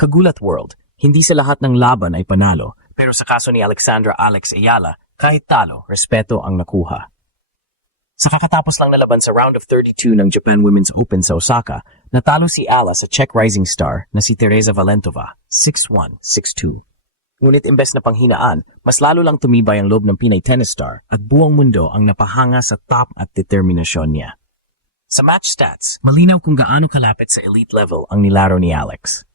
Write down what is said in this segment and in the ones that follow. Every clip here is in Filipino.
Kagulat World, hindi sa lahat ng laban ay panalo, pero sa kaso ni Alexandra Alex Ayala, kahit talo, respeto ang nakuha. Sa kakatapos lang na laban sa round of 32 ng Japan Women's Open sa Osaka, natalo si Ala sa Czech rising star na si Teresa Valentova, 6-1, 6-2. Ngunit imbes na panghinaan, mas lalo lang tumibay ang loob ng Pinay tennis star at buong mundo ang napahanga sa top at determinasyon niya. Sa match stats, malinaw kung gaano kalapit sa elite level ang nilaro ni Alex.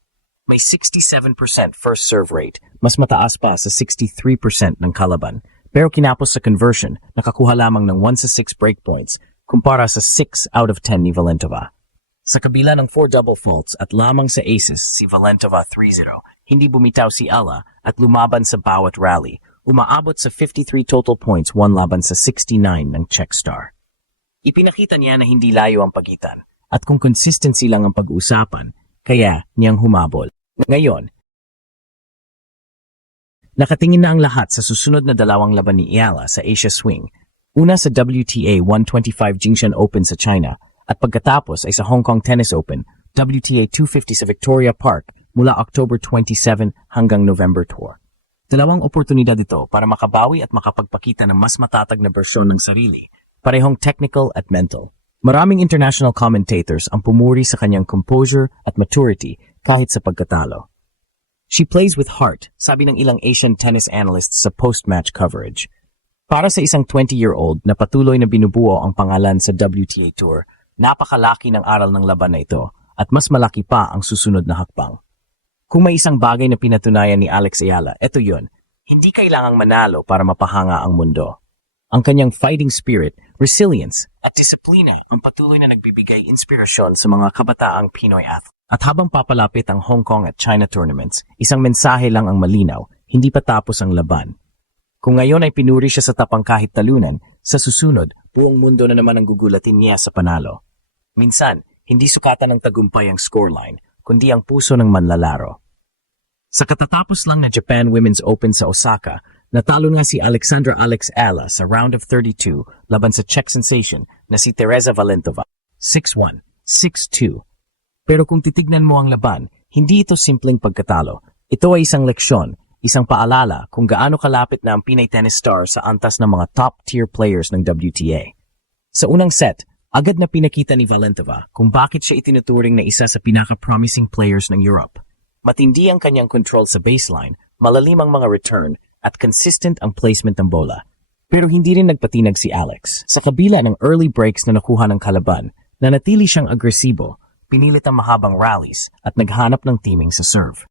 May 67% first serve rate, mas mataas pa sa 63% ng kalaban, pero kinapos sa conversion, nakakuha lamang ng 1-6 break points kumpara sa 6 out of 10 ni Valentova. Sa kabila ng 4 double faults at lamang sa aces si Valentova 3-0, hindi bumitaw si Ala at lumaban sa bawat rally, umaabot sa 53 total points won laban sa 69 ng Czech star. Ipinakita niya na hindi layo ang pagitan at kung consistency lang ang pag-uusapan, kaya niyang humabol. Ngayon, nakatingin na ang lahat sa susunod na dalawang laban ni Ayala sa Asia Swing. Una sa WTA 125 Jingshan Open sa China at pagkatapos ay sa Hong Kong Tennis Open, WTA 250 sa Victoria Park mula October 27 hanggang November Tour. Dalawang oportunidad ito para makabawi at makapagpakita ng mas matatag na bersyon ng sarili, parehong technical at mental. Maraming international commentators ang pumuri sa kanyang composure at maturity kahit sa pagkatalo. She plays with heart, sabi ng ilang Asian tennis analysts sa post-match coverage. Para sa isang 20-year-old na patuloy na binubuo ang pangalan sa WTA Tour, napakalaki ng aral ng laban na ito at mas malaki pa ang susunod na hakbang. Kung may isang bagay na pinatunayan ni Alex Ayala, ito yun, hindi kailangang manalo para mapahanga ang mundo. Ang kanyang fighting spirit, resilience, at disiplina ang patuloy na nagbibigay inspirasyon sa mga kabataang Pinoy athlete. At habang papalapit ang Hong Kong at China tournaments, isang mensahe lang ang malinaw, hindi pa tapos ang laban. Kung ngayon ay pinuri siya sa tapang kahit talunan, sa susunod, buong mundo na naman ang gugulatin niya sa panalo. Minsan, hindi sukatan ng tagumpay ang scoreline, kundi ang puso ng manlalaro. Sa katatapos lang na Japan Women's Open sa Osaka, natalo nga si Alexandra Alex Ayala sa round of 32 laban sa Czech sensation na si Teresa Valentova, 6-1, 6-2. Pero kung titignan mo ang laban, hindi ito simpleng pagkatalo. Ito ay isang leksyon, isang paalala kung gaano kalapit na ang Pinay tennis star sa antas ng mga top-tier players ng WTA. Sa unang set, agad na pinakita ni Valentova kung bakit siya itinuturing na isa sa pinaka-promising players ng Europe. Matindi ang kanyang control sa baseline, malalim ang mga return, at consistent ang placement ng bola. Pero hindi rin nagpatinag si Alex. Sa kabila ng early breaks na nakuha ng kalaban, nanatili siyang agresibo, pinilit ang mahabang rallies at naghanap ng teaming sa serve.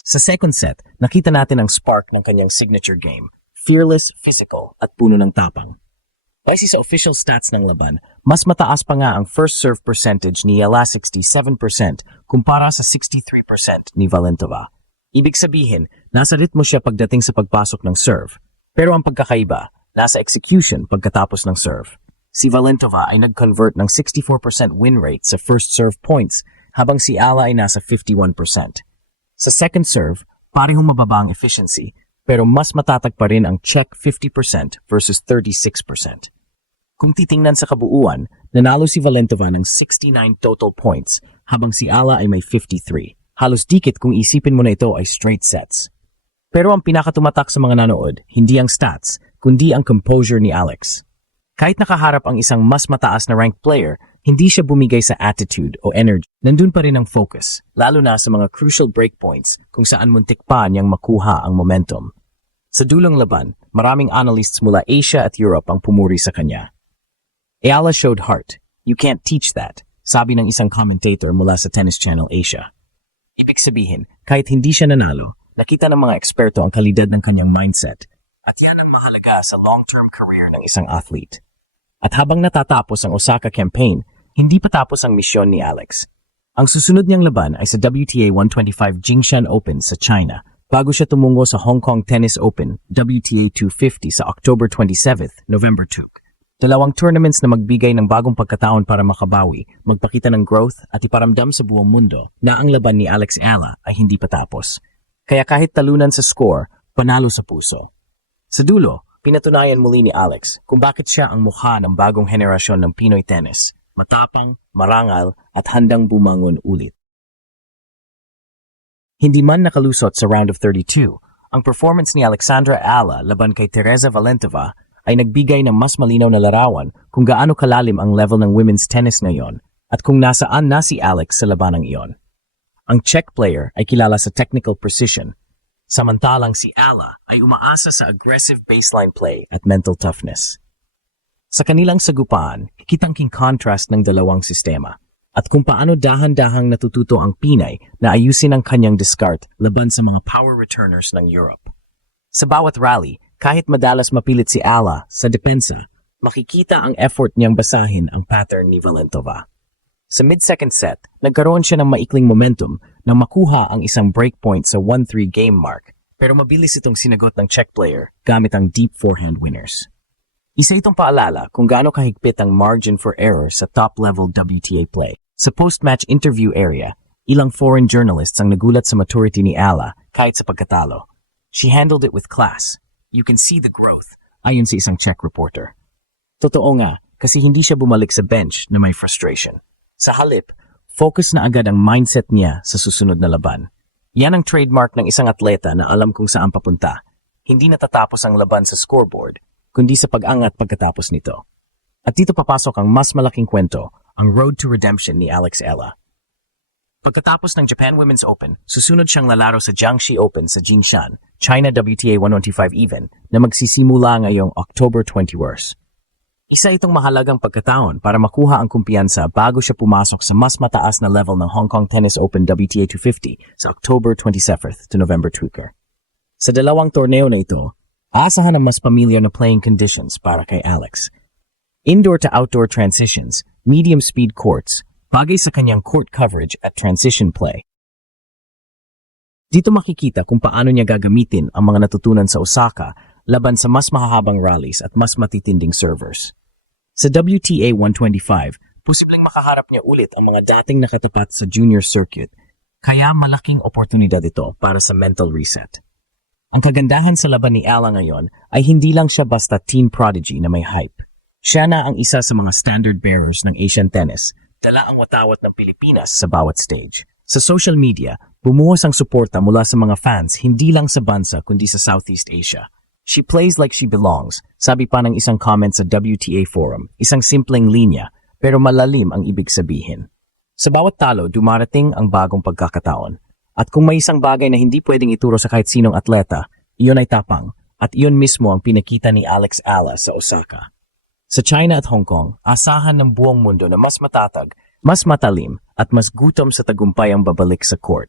Sa second set, nakita natin ang spark ng kanyang signature game, fearless, physical at puno ng tapang. Base sa official stats ng laban, mas mataas pa nga ang first serve percentage ni Ayala 67% kumpara sa 63% ni Valentova. Ibig sabihin, nasa ritmo siya pagdating sa pagpasok ng serve, pero ang pagkakaiba, nasa execution pagkatapos ng serve. Si Valentova ay nag-convert ng 64% win rate sa first serve points habang si Ayala ay nasa 51%. Sa second serve, parehong mababa ang efficiency pero mas matatag pa rin ang Czech 50% versus 36%. Kung titingnan sa kabuuan, nanalo si Valentova ng 69 total points habang si Ayala ay may 53. Halos dikit kung isipin mo na ito ay straight sets. Pero ang pinakatumatak sa mga nanood, hindi ang stats, kundi ang composure ni Alex. Kahit nakaharap ang isang mas mataas na ranked player, hindi siya bumigay sa attitude o energy. Nandun pa rin ang focus, lalo na sa mga crucial breakpoints kung saan muntik pa niyang makuha ang momentum. Sa dulong laban, maraming analysts mula Asia at Europe ang pumuri sa kanya. Ayala showed heart. You can't teach that, sabi ng isang commentator mula sa Tennis Channel Asia. Ibig sabihin, kahit hindi siya nanalo, nakita ng mga eksperto ang kalidad ng kanyang mindset. At yan ang mahalaga sa long-term career ng isang athlete. At habang natatapos ang Osaka campaign, hindi pa tapos ang misyon ni Alex. Ang susunod niyang laban ay sa WTA 125 Jingshan Open sa China bago siya tumungo sa Hong Kong Tennis Open WTA 250 sa October 27, November 2. Dalawang tournaments na magbigay ng bagong pagkataon para makabawi, magpakita ng growth at iparamdam sa buong mundo na ang laban ni Alex Ayala ay hindi pa tapos. Kaya kahit talunan sa score, panalo sa puso. Sa dulo, pinatunayan muli ni Alex kung bakit siya ang mukha ng bagong henerasyon ng Pinoy tennis, matapang, marangal at handang bumangon ulit. Hindi man nakalusot sa round of 32, ang performance ni Alexandra Ala laban kay Teresa Valentova ay nagbigay ng mas malinaw na larawan kung gaano kalalim ang level ng women's tennis ngayon at kung nasaan na si Alex sa labanang iyon. Ang Czech player ay kilala sa technical precision, samantalang si Ala ay umaasa sa aggressive baseline play at mental toughness. Sa kanilang sagupaan, kitang-king contrast ng dalawang sistema at kung paano dahan-dahang natututo ang Pinay na ayusin ang kanyang discard laban sa mga power returners ng Europe. Sa bawat rally, kahit madalas mapilit si Ala sa depensa, makikita ang effort niyang basahin ang pattern ni Valentova. Sa mid-second set, nagkaroon siya ng maikling momentum na makuha ang isang breakpoint sa 1-3 game mark, pero mabilis itong sinagot ng Czech player gamit ang deep forehand winners. Isa itong paalala kung gaano kahigpit ang margin for error sa top-level WTA play. Sa post-match interview area, ilang foreign journalists ang nagulat sa maturity ni Ala kahit sa pagkatalo. She handled it with class. You can see the growth, ayon sa isang Czech reporter. Totoo nga, kasi hindi siya bumalik sa bench na may frustration. Sa halip, focus na agad ang mindset niya sa susunod na laban. Yan ang trademark ng isang atleta na alam kung saan papunta. Hindi natatapos ang laban sa scoreboard, kundi sa pag-angat pagkatapos nito. At dito papasok ang mas malaking kwento, ang road to redemption ni Alex Ala. Pagkatapos ng Japan Women's Open, susunod siyang lalaro sa Jiangxi Open sa Jinshan, China WTA 125 Even na magsisimula ngayong October 21. Isa itong mahalagang pagkataon para makuha ang kumpiyansa bago siya pumasok sa mas mataas na level ng Hong Kong Tennis Open WTA 250 sa October 27 to November 2. Sa dalawang torneo na ito, aasahan ang mas pamilyar na playing conditions para kay Alex. Indoor to outdoor transitions, medium speed courts, bagay sa kanyang court coverage at transition play. Dito makikita kung paano niya gagamitin ang mga natutunan sa Osaka laban sa mas mahahabang rallies at mas matitinding servers. Sa WTA 125, posibleng makaharap niya ulit ang mga dating nakatapat sa junior circuit, kaya malaking oportunidad ito para sa mental reset. Ang kagandahan sa laban ni Ala ngayon ay hindi lang siya basta teen prodigy na may hype. Siya na ang isa sa mga standard bearers ng Asian tennis, dala ang watawat ng Pilipinas sa bawat stage. Sa social media, bumuhos ang suporta mula sa mga fans hindi lang sa bansa kundi sa Southeast Asia. She plays like she belongs, sabi pa ng isang comment sa WTA forum, isang simpleng linya, pero malalim ang ibig sabihin. Sa bawat talo, dumarating ang bagong pagkakataon. At kung may isang bagay na hindi pwedeng ituro sa kahit sinong atleta, iyon ay tapang, at iyon mismo ang pinakita ni Alex Ala sa Osaka. Sa China at Hong Kong, asahan ng buong mundo na mas matatag, mas matalim, at mas gutom sa tagumpay ang babalik sa court.